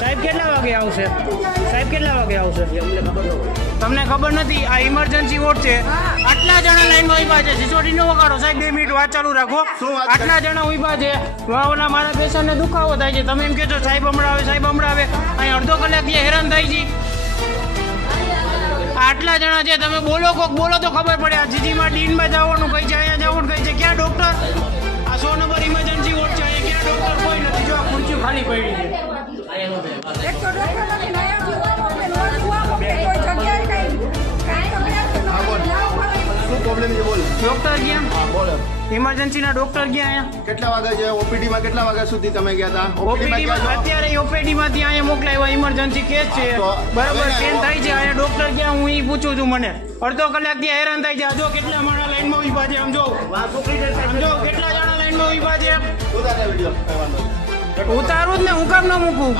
સાહેબ કેટલા વાગે આવશે? સાહેબ કેટલા વાગે આવશે? તમને ખબર નથી. આ ઇમરજન્સી વોર્ડ છે. આટલા જણા લાઈનમાં ઉભા છે. સિસોડી નો વગાડો સાહેબ, 2 મિનિટ વાત ચાલુ રાખો. આટલા જણા ઉભા છે. ઓલા મારા પેશન્ટને દુખાવો થાય છે. તમે એમ કહો છો સાહેબ હમણાં આવે, સાહેબ હમણાં આવે. અહીં અડધો કલાકથી હેરાન થાય છે. આટલા જણા છે. તમે બોલો કોક બોલો તો ખબર પડે. આ જીજીમાં ડીનમાં જવાનું કઈ છે, અહીંયા જવાનું કઈ છે. ક્યાં ડોક્ટર? આ 100 નંબર ઇમરજન્સી વોર્ડ છે. અહીંયા ક્યાં ડોક્ટર? કોઈ નથી. જો આ ખુરશીઓ ખાલી પડી છે. ડોક્ટર ગયા? ઇમરજન્સીના ડોક્ટર ગયા અહીંયા? કેટલા વાગ્યા છે? ઓપીડી માં કેટલા વાગ્યા સુધી તમે ગયા હતા? ઓપીડીમાં અત્યારે ઓપીડી માંથી અહીંયા મોકલાવ્યા. ઇમરજન્સી કેસ છે. બરાબર પેન થાય છે. અહીંયા ડોક્ટર ગયા? હું ઈ પૂછું છું. મને અડધો કલાક થી હેરાન થાય છે. જો કેટલા માણસ લાઈનમાં ઉભા છે. સમજો કેટલા જણા લાઈનમાં ઉભા છે. ઉતારું જ ને, હું કામ ન મૂકું?